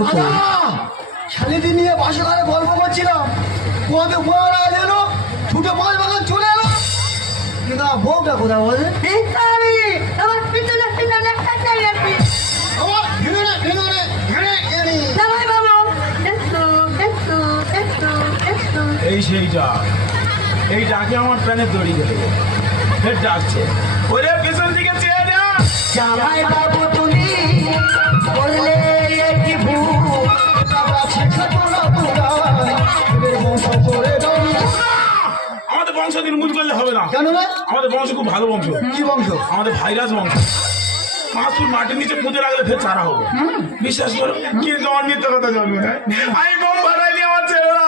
দাদা শালিদি নিয়ে বাসে ঘরে গল্প করছিলাম। কুয়াতে বড় এলো ছুটে মাছ বাগান চলে এলো। কিন্তু আমার বউটা কোথায় বলে? আমার পিছনে পিছনে আমার ভিড়ে ভিড়ে ভিড়ে জামাই বাবু একটু একটু একটু একটু এই সেই ডাক। এই ডাকে আমার প্যানে দড়ি গেল ফের ডাকছে। ওরে পেছন দিকে চেয়ে যা। জামাই বংশ নির্মূল করলে হবে না। কেন আমাদের বংশ খুব ভালো বংশ। কি বংশ? আমাদের ভাইরাস বংশ। মাসুর মাটির নিচে পুঁতে রাখলে ফের চারা হবে। বিশ্বাস করো কিন্তু আমার মিথ্যে কথা জন্মে আমি বউ ভাড়াইনি আমার ছেলেরা।